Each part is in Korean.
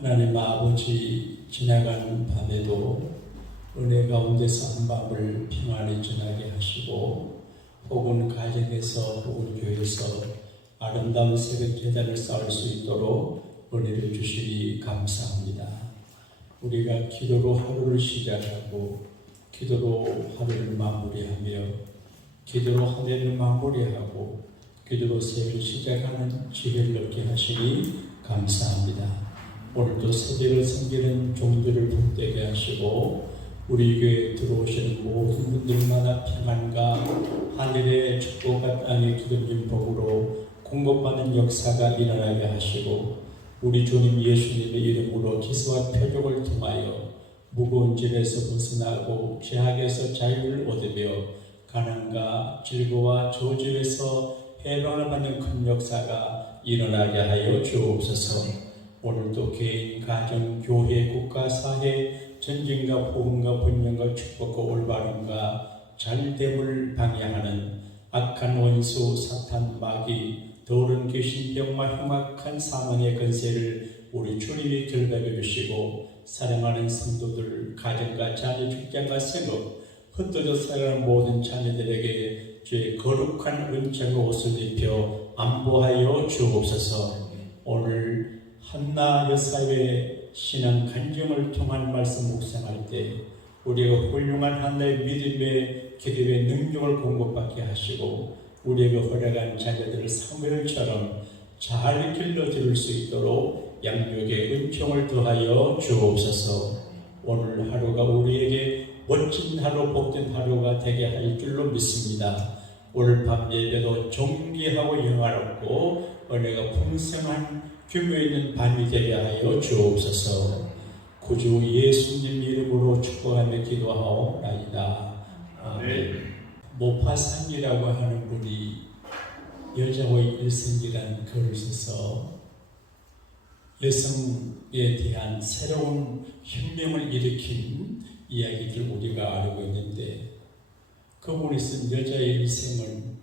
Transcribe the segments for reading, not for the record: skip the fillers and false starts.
하나님 아버지, 지나가는 밤에도 은혜 가운데서 한밤을 평안히 지나게 하시고 혹은 가정에서 혹은 교회에서 아름다운 새벽 제단을 쌓을 수 있도록 은혜를 주시니 감사합니다. 우리가 기도로 하루를 시작하고 기도로 하루를 마무리하며 기도로 한 해를 마무리하고 기도로 새해를 시작하는 지혜를 얻게 하시니 감사합니다. 오늘도 새벽을 섬기는 종들을 복되게 하시고 우리 교회에 들어오시는 모든 분들마다 평안과 하늘의 축복과 땅의 기름진 복으로 공급받는 역사가 일어나게 하시고 우리 주님 예수님의 이름으로 기수와 표적을 통하여 무거운 짐에서 벗어나고 죄악에서 자유를 얻으며 가난과 질고와 저주에서 해방을 받는 큰 역사가 일어나게 하여 주옵소서. 오늘도 개인, 가정, 교회, 국가, 사회, 전쟁과 복음과 번영과 축복과 올바름과 잘됨을 방해하는 악한 원수, 사탄, 마귀, 더러운 귀신, 병마, 흉악한 사망의 권세를 우리 주님이 결박해 주시고 사랑하는 성도들, 가정과 자녀, 직장과 생업, 흩어져 살아가는 모든 자녀들에게 주의 거룩한 은총의 옷을 입혀 안보하여 주옵소서. 오늘 한나 여사의 신앙 간증을 통한 말씀 묵상할 때 우리가 훌륭한 한나의 믿음의 기도의 능력을 공급받게 하시고 우리에게 허락한 자녀들을 사무엘처럼 잘 길러드릴 수 있도록 양육의 은총을 더하여 주옵소서. 오늘 하루가 우리에게 멋진 하루, 복된 하루가 되게 할 줄로 믿습니다. 오늘 밤 예배도 존귀하고 영화롭고 은혜가 풍성한 규모 있는 밤이 되게 하여 주옵소서. 구주 예수님 이름으로 축복하며 기도하옵나이다. 아멘. 모파상이라고 하는 분이 여자의 일생이라는 글을 써서 여성에 대한 새로운 혁명을 일으킨 이야기를 우리가 알고 있는데 그분이 쓴 여자의 일생은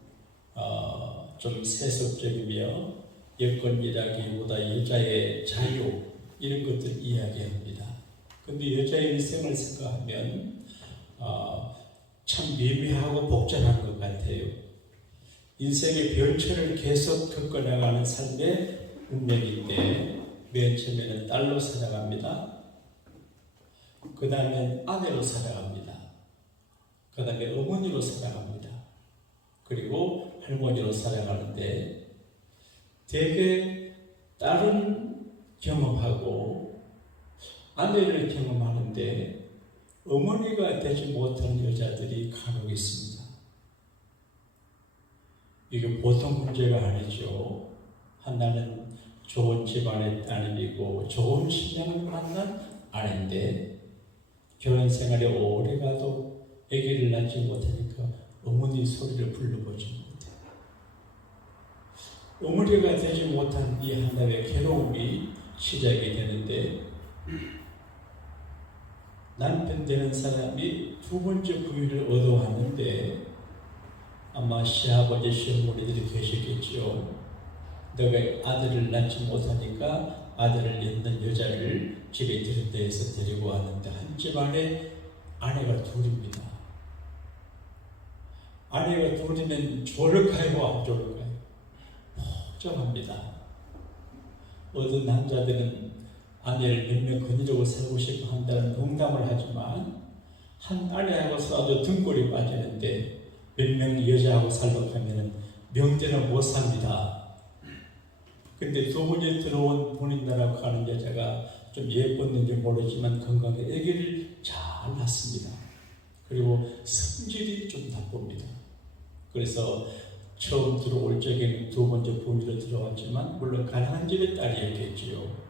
좀 세속적이며 여건이라기보다 여자의 자유 이런 것들 이야기합니다. 근데 여자의 일생을 생각하면 참 미미하고 복잡한 것 같아요. 인생의 변천을 계속 겪어나가는 삶의 운명인데 맨 처음에는 딸로 살아갑니다. 그 다음에 아내로 살아갑니다. 그 다음에 어머니로 살아갑니다. 그리고 할머니로 살아가는데 되게 딸은 경험하고 아내를 경험하는데 어머니가 되지 못한 여자들이 간혹 있습니다. 이게 보통 문제가 아니죠. 하나는 좋은 집안의 따님이고 좋은 신랑을 만난 아내인데 결혼 생활에 오래 가도 아기를 낳지 못하니까 어머니 소리를 불러보지 못해요. 어머니가 되지 못한 이 하나의 괴로움이 시작이 되는데 남편 되는 사람이 두 번째 부인을 얻어왔는데 아마 시아버지 시어머니들이 계시겠죠. 너가 아들을 낳지 못하니까 아들을 낳는 여자를 집에 들인다 해서 데리고 왔는데 한 집안에 아내가 둘입니다. 아내가 둘이면 좋을까요? 안 좋을까요? 복잡합니다. 어떤 남자들은 아내를 몇 명 거느리고 살고 싶어 한다는 농담을 하지만 한 아내하고 싸워도 등골이 빠지는데 몇 명 여자하고 살려고 하면 명제는 못 삽니다. 근데 두 분이 들어온 본인나라고 하는 여자가 좀 예뻤는지 모르지만 건강에 아기를 잘 낳습니다. 그리고 성질이 좀 나쁩니다. 그래서 처음 들어올 적에는 두 번째 부인으로 들어왔지만 물론 가난한 집의 딸이었겠지요.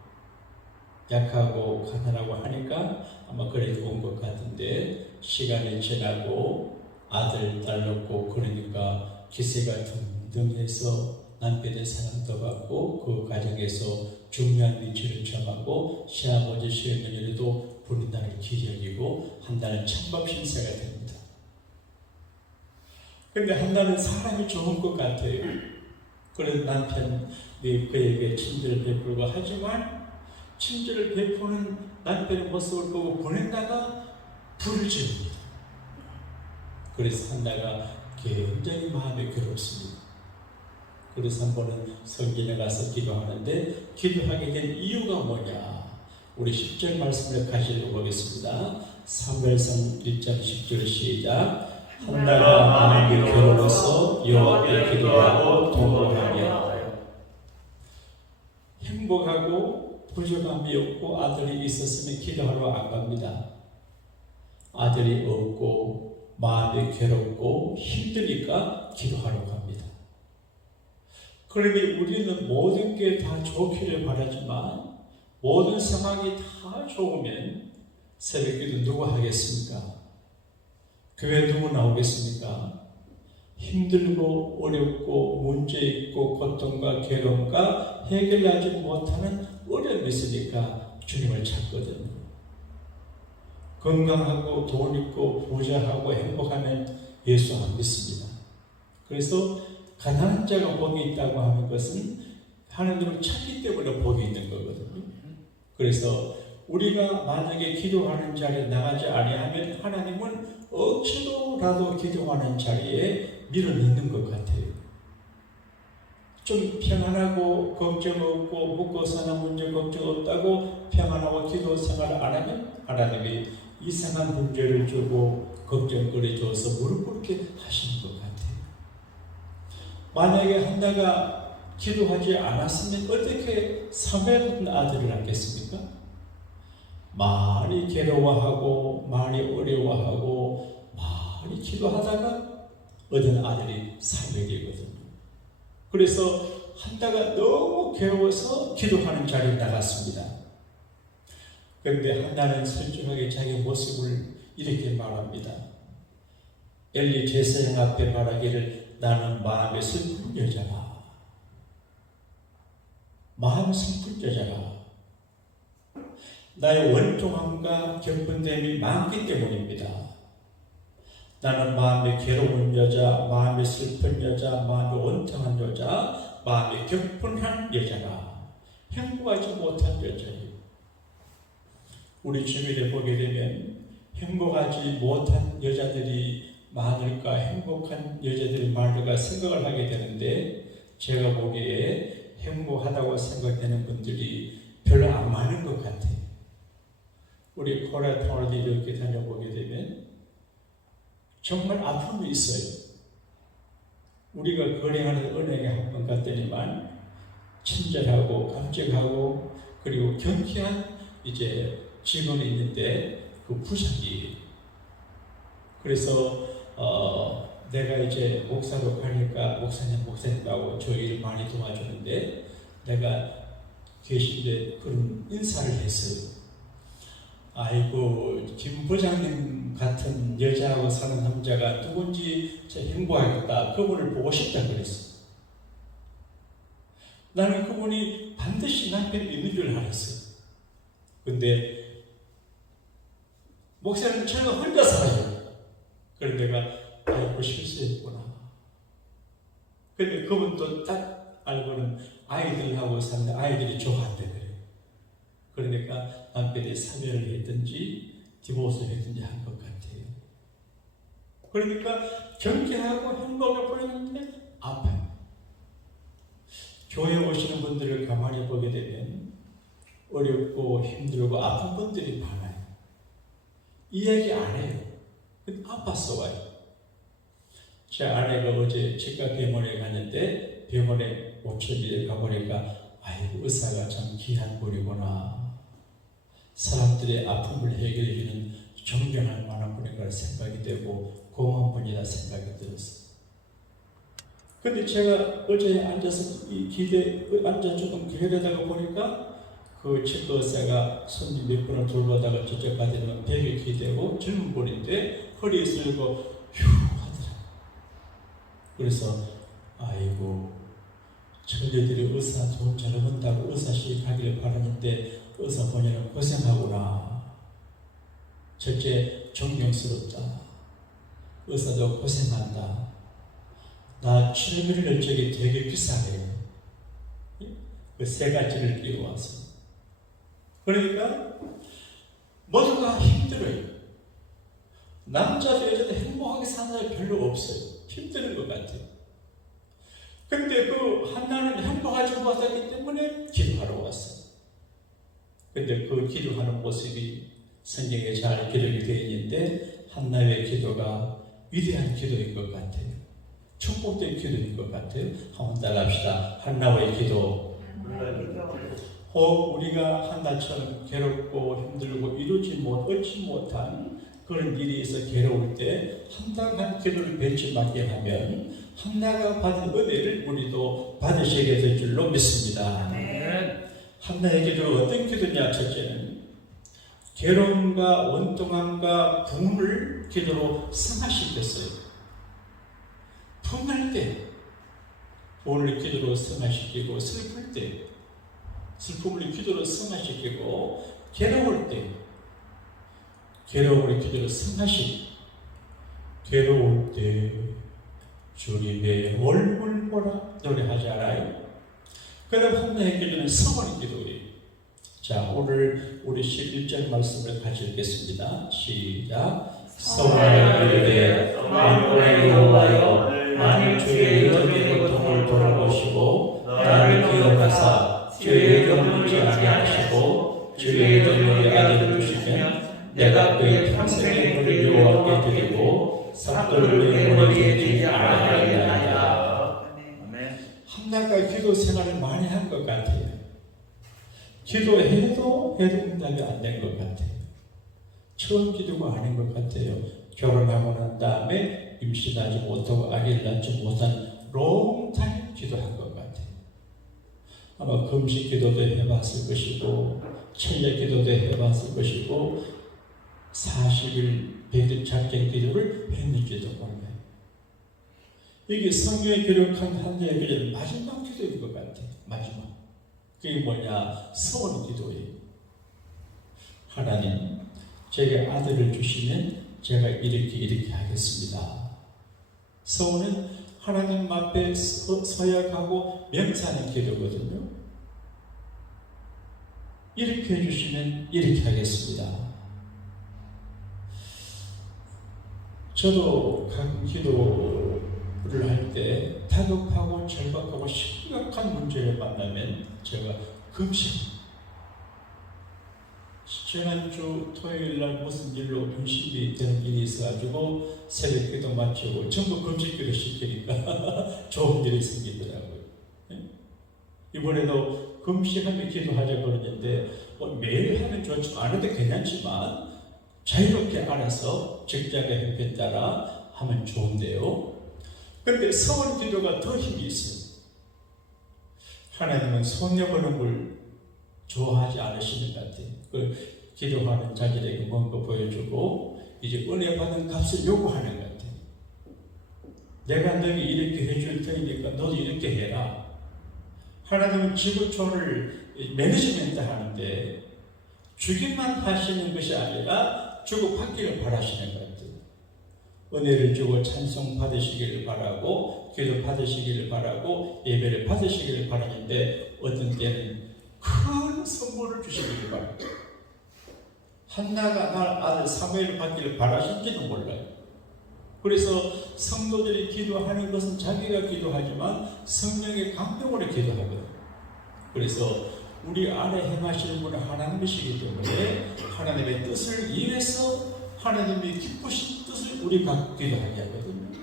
약하고 가난하고 하니까 아마 그래도 온 것 같은데 시간이 지나고 아들, 딸 낳고 그러니까 기세가 등등해서 남편의 사랑도 받고 그 가정에서 중요한 위치를 점하고 시아버지, 시어머니도 본인나라를 기억이고 한나는 천법 신세가 됩니다. 근데 한나는 사람이 좋은 것 같아요. 그래서 남편이 그에게 친절을 베풀고 하지만 친절을 베푸는 남편의 모습을 보고 보낸다가 불을 지릅니다. 그래서 한나가 굉장히 마음이 괴롭습니다. 그래서 한 번은 성전에 가서 기도하는데 기도하게 된 이유가 뭐냐? 우리 10절 말씀을 같이 읽어보겠습니다. 사무엘상 1장 10절 시작. 한나가 마음이 괴로워서 여호와께 기도하고 통곡하며 행복하고 부족함이 없고 아들이 있었으면 기도하러 안 갑니다. 아들이 없고 마음이 괴롭고 힘드니까 기도하러 갑니다. 그런데 우리는 모든 게 다 좋기를 바라지만 모든 상황이 다 좋으면 새벽기도 누가 하겠습니까? 교회 누구 나오겠습니까? 힘들고 어렵고 문제 있고 고통과 괴로움과 해결하지 못하는 어려움이 있으니까 주님을 찾거든요. 건강하고 돈 있고 부자하고 행복하면 예수 안 믿습니다. 그래서 가난한 자가 복이 있다고 하는 것은 하나님을 찾기 때문에 복이 있는 거거든요. 그래서 우리가 만약에 기도하는 자리에 나가지 아니하면 하나님은 억지로라도 기도하는 자리에 밀어넣는 것 같아요. 좀 평안하고 걱정 없고 묵고 사는 문제 걱정 없다고 평안하고 기도 생활을 안 하면 하나님이 이상한 문제를 주고 걱정거리 줘서 무릎 꿇게 하시는 것 같아요. 만약에 한나가 기도하지 않았으면 어떻게 사무엘 같은 아들을 낳겠습니까? 많이 괴로워하고 많이 어려워하고 많이 기도하다가 얻은 아들이 사무엘이거든요. 그래서 한나가 너무 괴로워서 기도하는 자리에 나갔습니다. 그런데 한나는 솔직하게 자기 모습을 이렇게 말합니다. 엘리 제사장 앞에 말하기를 나는 마음에 슬픈 여자라. 마음 슬픈 여자라. 나의 원통함과 격분됨이 많기 때문입니다. 나는 마음에 괴로운 여자, 마음에 슬픈 여자, 마음에 원통한 여자, 마음에 격분한 여자라. 행복하지 못한 여자예요. 우리 주변에 보게 되면 행복하지 못한 여자들이 많을까, 행복한 여자들이 많을까 생각을 하게 되는데 제가 보기에 행복하다고 생각되는 분들이 별로 안 많은 것 같아요. 우리 코리아타운을 이렇게 다녀보게 되면 정말 아픔이 있어요. 우리가 거래하는 은행에 한 번 갔더니만 친절하고 깜찍하고 그리고 경쾌한 이제 직원이 있는데 그 부장이에요. 그래서 내가 이제 목사로 가니까 목사님하고 저 일을 많이 도와주는데 내가 계신데 그런 인사를 했어요. 아이고 김 부장님 같은 여자하고 사는 남자가 누군지 행복하겠다. 그분을 보고 싶다 그랬어. 나는 그분이 반드시 남편이 있는 줄 알았어요. 근데 목사님 저는 혼자 살아요. 그래서 내가 아이고 실수했구나. 근데 그분도 딱 알고는 아이들하고 사는데 아이들이 좋아한대 그래요. 그러니까 남편이 사별을 했든지 디보스를 했든지 한 것 같아요. 그러니까 경쾌하고 행복해 보이는데 아파요. 교회 오시는 분들을 가만히 보게 되면 어렵고 힘들고 아픈 분들이 많아요. 이야기 안 해요. 아팠어 와요. 제 아내가 어제 치과 병원에 갔는데 병원에 5천일에 가보니까 아이고 의사가 참 귀한 분이구나. 사람들의 아픔을 해결해주는 존경할 만한 분인가 생각이 되고 고마운 분이다 생각이 들었어요. 근데 제가 어제 앉아서 이 기대 앉아 조금 기다리다가 보니까 그 치과 의사가 손님 몇 분을 돌보다가 저쪽 가더니만 벽에 기대고 젊은 분인데 허리에 쓸고 휴 하더라. 그래서 아이고 천녀들이 의사 돈 잘 번다고 의사실 가기를 바라는데 의사 본인은 고생하구나. 첫째 존경스럽다. 의사도 고생한다. 나 치료비를 저기 되게 비싸네요. 그 세 가지를 끼워와서 그러니까 모두가 힘들어요. 남자도 여자도 행복하게 사는 사람이 별로 없어요. 힘드는 것 같아요. 근데 그 한나는 행복하지 못하기 때문에 기도하러 왔어요. 근데 그 기도하는 모습이 성경에 잘 기록이 되어 있는데 한나의 기도가 위대한 기도인 것 같아요. 축복된 기도인 것 같아요. 한번 따라합시다. 한나의 기도. 우리가 한나처럼 괴롭고 힘들고 얻지 못한 그런 일이 있어 괴로울 때 한나가 기도를 벤치마킹 하면 한나가 받은 은혜를 우리도 받으시게 될 줄로 믿습니다. 한나의 기도는 어떤 기도냐? 첫째는 괴로움과 원통함과 분을 기도로 승화시켰어요. 분할 때 분을 기도로 승화시키고, 슬플 때 슬픔을 기도로 승화시키고, 괴로울 때 괴로움을 기도로 승화시키고, 괴로울 때 주님의 얼굴 보라 노래하잖아요. 그럼 한나의 기도는 성원의 기도예요. 자, 오늘 우리 11절 말씀을 같이 읽겠습니다. 시작. 성원을 기르되 만군의 여호와여, 만일 주의 영의 고통을 돌아보시고 나를 기억하사 주의 영을 묻지 아니하시고 주의 영의 아들을 주시면 내가 그의 평생의 물을 여호와께 드리고 삭도를 영원히 주지 아니하리이다. 한나가 기도 생활을 많이 한 것 같아요. 기도해도 응답이 안 된 것 같아요. 처음 기도가 아닌 것 같아요. 결혼하고 난 다음에 임신하지 못하고 아기를 낳지 못한 롱타임 기도한 것 같아요. 아마 금식 기도도 해봤을 것이고, 천례 기도도 해봤을 것이고, 40일 배드 작전 기도를 했는지도 몰라요. 이게 성경에 기록한 한나의 기도는 마지막 기도인 것 같아요. 마지막. 그게 뭐냐? 서원 기도예요. 하나님, 제게 아들을 주시면 제가 이렇게 하겠습니다. 서원은 하나님 앞에 서약하고 명사하는 기도거든요. 이렇게 해주시면 이렇게 하겠습니다. 저도 가끔 기도를 할 때 다급하고 절박하고 심각한 문제를 만나면 제가 금식, 지난주 토요일날 무슨 일로 중심이 되는 일이 있어가지고 새벽 기도 마치고 전부 금식 기도 시키니까 좋은 일이 생기더라고요. 이번에도 금식하며 기도하자 그러는데 매일 하면 좋지만 안 해도 괜찮지만 자유롭게 알아서 직장의 형편에 따라 하면 좋은데요. 그런데 서원 기도가 더 힘이 있어요. 하나님은 손 내보는 걸 좋아하지 않으시는 것 같아요. 그 기도하는 자들에게 뭔가 보여주고 이제 은혜 받은 값을 요구하는 것 같아요. 내가 너에게 이렇게 해줄 테니까 너도 이렇게 해라. 하나님은 지구촌을 매니지먼트 하는데 주기만 하시는 것이 아니라 주고 받기를 바라시는 것 같아요. 은혜를 주고 찬송 받으시기를 바라고 기도 받으시기를 바라고 예배를 받으시기를 바라는데 어떤 때는 큰 선물을 주시기를 바랍니다. 한나가 날 아들 사무엘을 받기를 바라신지는 몰라요. 그래서 성도들이 기도하는 것은 자기가 기도하지만 성령의 감동으로 기도하거든요. 그래서 우리 안에 행하시는 분은 하나님이시기 때문에 하나님의 뜻을 위해서 하나님이 기쁘신 뜻을 우리가 기도하게 하거든요.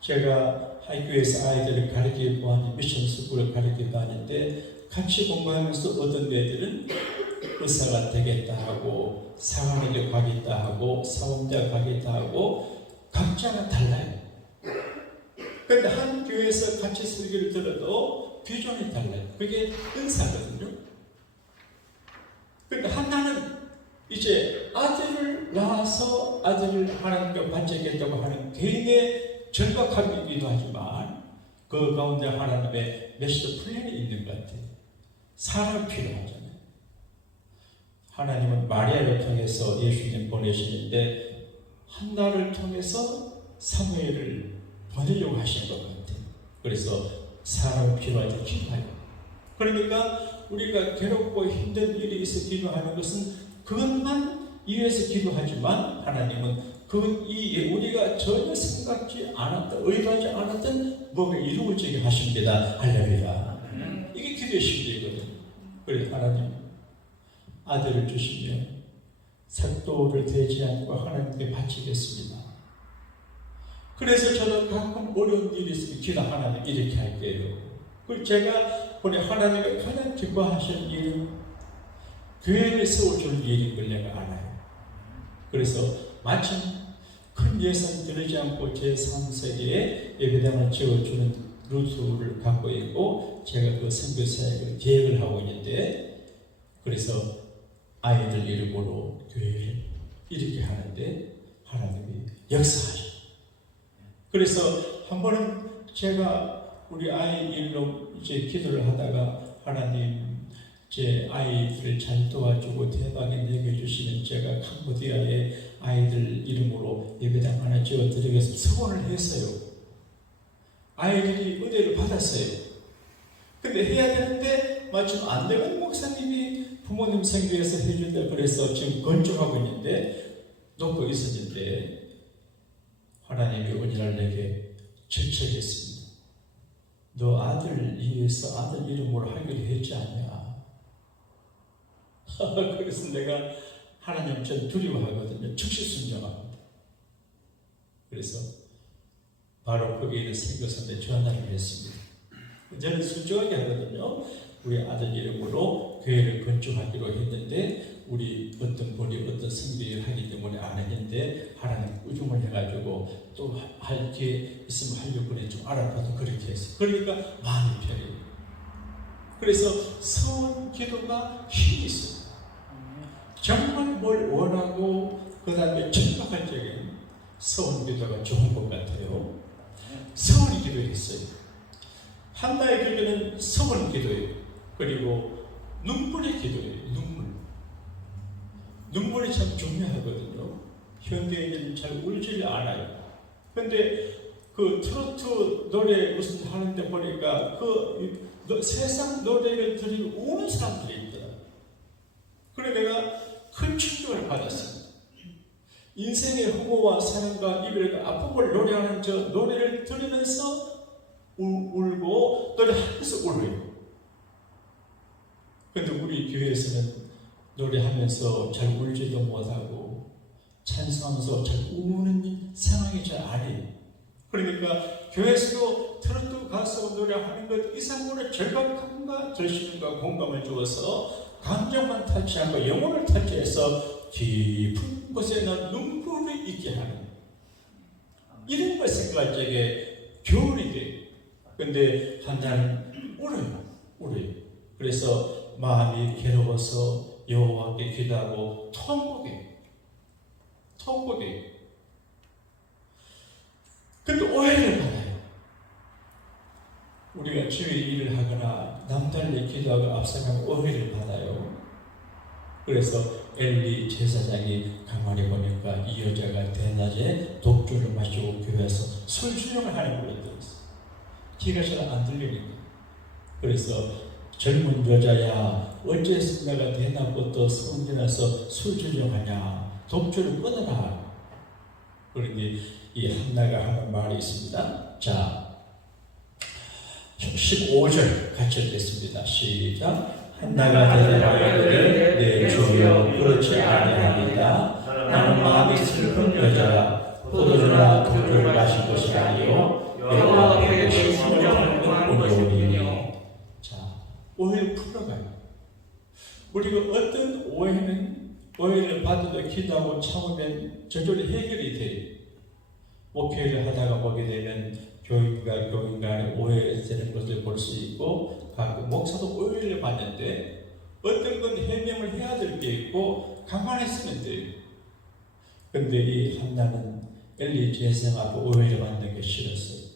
제가 학교에서 아이들을 가르치고 하는 미션 스쿨을 가르치고 하는데 같이 공부하면서 어떤 애들은 의사가 되겠다 하고 상하에게 가겠다 하고 사원대 가겠다 하고 각자가 달라요. 그런데 한 교회에서 같이 설교를 들어도 비전이 달라요. 그게 은사거든요. 그러니까 한나는 이제 아들을 낳아서 아들을 하나님께 바치겠다고 하는 개인의 절박함이기도 하지만 그 가운데 하나님의 메시지 플랜이 있는 것 같아요. 사람이 필요하잖아요. 하나님은 마리아를 통해서 예수님 보내시는데 한나를 통해서 사무엘을 보내려고 하신 것 같아요. 그래서 사람이 필요하죠. 기도하요. 그러니까 우리가 괴롭고 힘든 일이 있어 기도하는 것은 그것만 위해서 기도하지만 하나님은 우리가 전혀 생각지 않았던, 의도하지 않았던 뭐가 이루어지게 하십니다. 할렐루야. 이게 기도의 심리거든요. 그래서 하나님 아들을 주시며 삭도를 대지 않고 하나님께 바치겠습니다. 그래서 저는 가끔 어려운 일이 있으면 기도 하나님 이렇게 할게요. 그리고 제가 보니 하나님의 가장 기뻐하시는 일은 교회를 세워줄 일인 걸 내가 알아요. 그래서 마침 큰 예산 들이지 않고 제3세기에 예배당을 지어주는 루트를 갖고 있고 제가 그 선교사역을 계획을 하고 있는데 그래서 아이들 이름으로 교회를 이렇게 하는데 하나님이 역사하셔. 그래서 한 번은 제가 우리 아이 일로 이제 기도를 하다가 하나님 제 아이들을 잘 도와주고 대박에 내게 해주시면 제가 캄보디아의 아이들 이름으로 예배당 하나 지어드리겠습니다. 서원을 했어요. 아이들이 은혜를 받았어요. 근데 해야 되는데 마침 안 되는 목사님이 부모님 생교에서 해준다 그래서 지금 건축하고 있는데 놓고 있었는데 하나님이 오늘날 내게 질책했습니다. 너 아들 위해서 아들 이름으로 하기로 했지 않냐? 그래서 내가 하나님 전 두려워하거든요. 즉시 순종합니다. 그래서 바로 거기에 있는 선교사한테 전화를 했습니다. 저는 순종하게 하거든요. 우리 아들 이름으로 교회를 건축하기로 했는데 우리 어떤 분이 어떤 선교를 하기 때문에 안 했는데 하나님 꾸중을 해가지고 또 할 기회 있으면 하려고 좀 알아봐도 그렇게 했어요. 그러니까 마음이 편해요. 그래서 서원 기도가 힘이 있어요. 정말 뭘 원하고 그 다음에 천박할 적에 서원 기도가 좋은 것 같아요. 서원 기도했어요. 한나의 기도는 서원 기도예요. 그리고 눈물의 기도예요. 눈물이 참 중요하거든요. 현대인은 잘 울지를 않아요. 근데 그 트로트 노래 무슨 하는데 보니까 세상 노래를 들으면 우는 사람들이 있더라고요. 그래 내가 큰 충격을 받았습니다. 인생의 후보와 사랑과 이별과 아픔을 노래하는 저 노래를 들으면서 울고 노래하면서 울어요. 근데 우리 교회에서는 노래하면서 잘 울지도 못하고 찬송하면서 잘 우는 상황이 잘 아니에요. 그러니까 교회에서도 트로트 가수 노래하는 것 이상으로 절박함과 절실함과 공감을 주어서 감정만 타치하고 영혼을 타치해서 깊은 곳에는 눈물이 있게 하는 이런 걸 생각할 적에 겨울이 돼요. 근데 한나는 울어요. 그래서 마음이 괴로워서 여호와께 기도하고 통곡해요. 근데 오해를 받아요. 우리가 주의 일을 하거나 남달리 기도하고 앞서가면 오해를 받아요. 그래서 엘리 제사장이 가만히 보니까 이 여자가 대낮에 독주를 마시고 교회에서 술주정을 하는 걸 들었어요. 귀가 잘 안 들리니까. 그래서 젊은 여자야 어째서 내가 대낮부터 성전에서 술주정하냐, 독주를 끊어라. 그러니 이 한나가 하는 말이 있습니다. 자, 15절 같이 읽겠습니다. 시작. 한나가 대답하기를 내 주여 그렇지 아니하니이다. 나는 마음이 슬픈 여자라 포도주나 독주를 마신 것이 아니요 여호와께 신심을 하는 것 오니오니. 자, 오해를 풀어가요. 우리가 어떤 오해를 받아도 기도하고 참으면 저절로 해결이 돼요. 목회를 하다가 보게 되면 교인과 교인 간에 오해되는 것을 볼 수 있고 가끔 목사도 오해를 받는데 어떤 건 해명을 해야 될 게 있고 가만히 있으면 돼요. 근데 이 한나는 엘리 제사장 앞에 오해를 받는 게 싫었어요.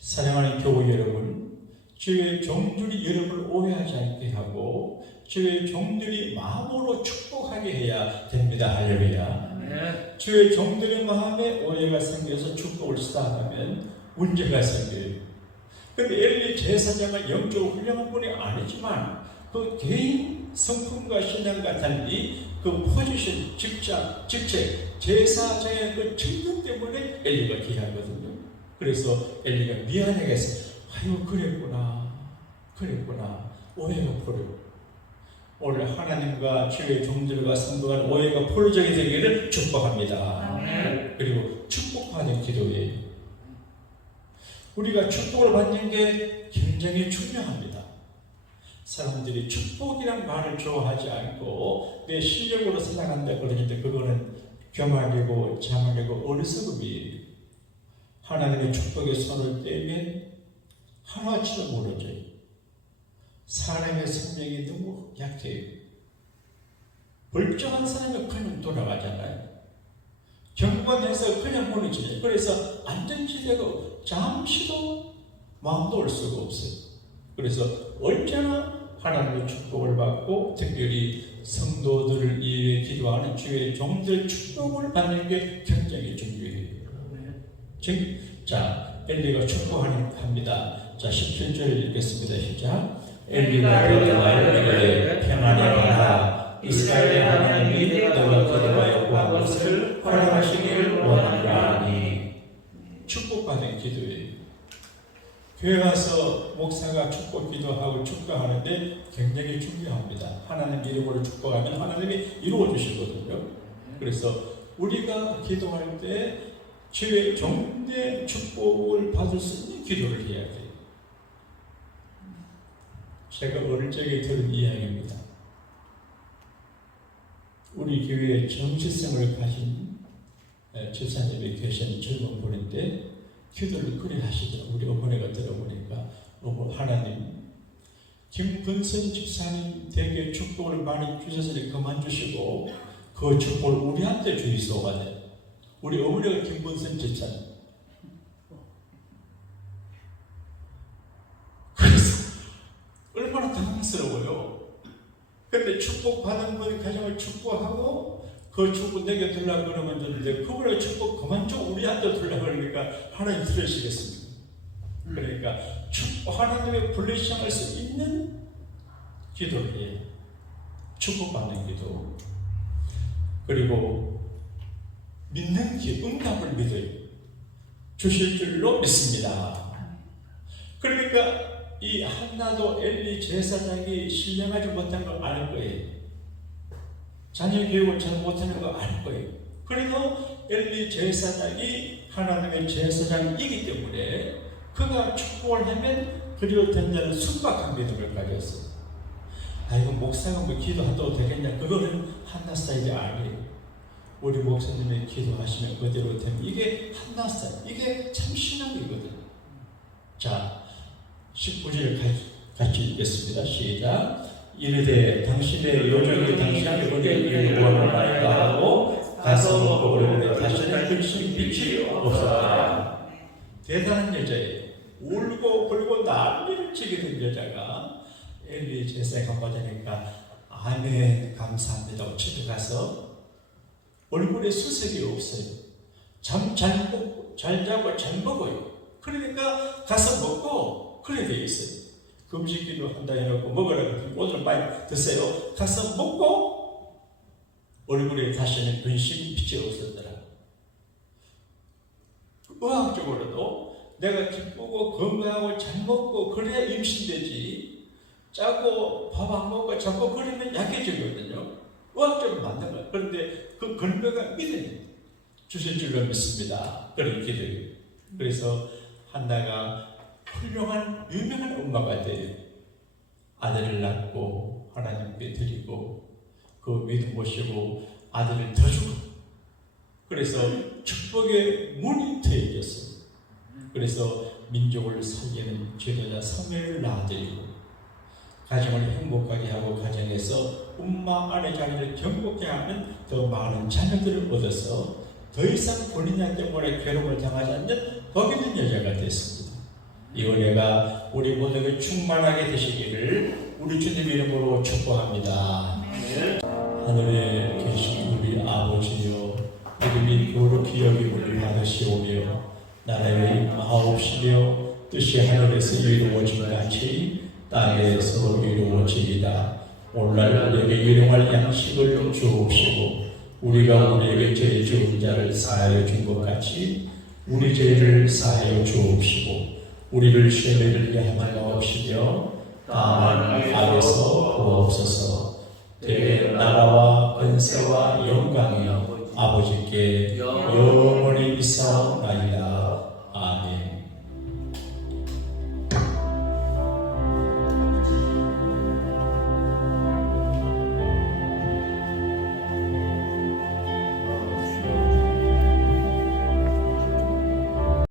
사랑하는 교우 여러분, 주의 종들이 여러분을 오해하지 않게 하고 주의 종들이 마음으로 축복하게 해야 됩니다. 할렐루야. 주의 종들의 마음에 오해가 생겨서 축복을 수다하면 문제가 생겨요. 근데 엘리 제사장은 영적으로 훌륭한 분이 아니지만 그 개인 성품과 신앙과 달리 그 포지션, 직책, 제사장의 그 chức 때문에 엘리가 귀하거든요. 그래서 엘리가 미안하게 해서 아유 그랬구나 오해가 풀려. 오늘 하나님과 주의 종들과 성도가 오해가 풀어지게 되기를 축복합니다. 아멘. 그리고 축복하는 기도예요. 우리가 축복을 받는 게 굉장히 중요합니다. 사람들이 축복이란 말을 좋아하지 않고 내 실력으로 살아간다 그러는데 그거는 교만이고 자만이고 어리석음이에요. 하나님의 축복에 손을 떼면 하나치도 무너져요. 사람의 생명이 너무 약해요. 멀쩡한 사람이 그냥 돌아가잖아요. 경건해서 그냥 무너지죠. 그래서 안전지대가 잠시도 마음도 올 수가 없어요. 그래서 언제나 하나님의 축복을 받고 특별히 성도들을 위해 기도하는 주의 종들 축복을 받는 게 굉장히 중요해요. 자, 엘리가 축복합니다. 자, 17절 읽겠습니다. 시작. 엘리가 이르되 평안히 가라. 이스라엘의 하나님이 너가 기도하여 구한 것을 허락하시기를 원하노라 하니. 축복받은 기도예요. 교회 가서 목사가 축복 기도하고 축복하는데 굉장히 중요합니다. 하나님 이름으로 축복하면 하나님이 이루어 주시거든요. 그래서 우리가 기도할 때 주의 종의 축복을 받을 수 있는 기도를 해야 돼요. 제가 어릴 적에 들은 이야기입니다. 우리 교회에 정체성을 가진 집사님이 계신 젊은 분인데 기도를 그리 하시더라고요. 우리 어머니가 들어보니까 하나님 김근선 집사님 댁에 축복을 많이 주셔서 그만 주시고 그 축복을 우리한테 주이소가. 우리 어머니가 김근선 집사님. 그래서 얼마나 당황스러워요. 그런데 축복받은 분 가정을 축복하고 그 축복 내게 들라고 그러면 되는데 그분의 축복 그만 좀 우리한테 들라고 그러니까 하나님 들으시겠습니다. 그러니까 하나님의 블레싱할 수 있는 기도를 해요. 축복받는 기도. 그리고 믿는 응답을 믿어요. 주실 줄로 믿습니다. 그러니까 이 한나도 엘리 제사장이 신령하지 못한 걸 알 거예요. 자녀 교육을 잘 못하는 거 알 거예요. 그래도 엘리 제사장이 하나님의 제사장이기 때문에 그가 축복을 하면 그리로 된다는 순박한 믿음을 가졌어요. 이거 목사가 뭐 기도하도 되겠냐? 그거는 한나 스타일이 아니에요. 우리 목사님이 기도하시면 그대로 되면 이게 한나 스타일, 이게 참 신앙이거든요. 자, 19절 같이 읽겠습니다. 시작. 이르되 당신의 요정이 당신의 은혜를 구원하나이까 하고 가서 먹고 그러는데 다시는 근심 빛이 없었다. 대단한 여자예요. 울고 불고 난리를 치게 된 여자가 엘리 제사가 받으니까 아멘 감사합니다. 집에 가서 얼굴에 수색이 없어요. 잠 잘 먹고 잘 자고 잘 먹어요. 그러니까 가서 먹고 그래 돼 있어요. 금식기도 한다 해놓고 먹으라고 오늘 많이 드세요. 가서 먹고 얼굴에 다시는 근심 빛이 없었더라. 의학적으로도 내가 기쁘고 건강하고 잘 먹고 그래야 임신되지. 짜고 밥 안 먹고 자꾸 그러면 약해지거든요. 의학적으로 맞는 거예요. 그런데 그 근거가 믿음이에요. 주실 줄로 믿습니다. 그런 기도예요. 그래서 한나가 훌륭한 유명한 엄마가 돼요. 아들을 낳고 하나님께 드리고 그 믿음 모시고 아들을 더 주고 그래서 축복의 문이 트여졌어요. 그래서 민족을 살리는 제도자 사무엘을 낳아드리고 가정을 행복하게 하고 가정에서 엄마 아내 자녀를 경복케 하는 더 많은 자녀들을 얻어서 더 이상 본인의 때문에 괴로움을 당하지 않는 복 있는 여자가 됐습니다. 이 은혜가 우리 모두에게 충만하게 되시기를 우리 주님 이름으로 축복합니다. 하늘에 계신 우리 아버지여 이름이 거룩히 여김을 받으시오며 나라의 임하옵시며 뜻이 하늘에서 이루어진 같이 땅에서 이루어지이다. 오늘날 우리에게 일용할 양식을 주옵시고 우리가 우리에게 죄 지은 자를 사하여 준 것 같이 우리 죄를 사하여 주옵시고 우리를 시험에 들게 하지 마옵시며 다만 악에서 구하옵소서. 대개 나라와 권세와 영광이 아버지께 영원히 있사옵나이다.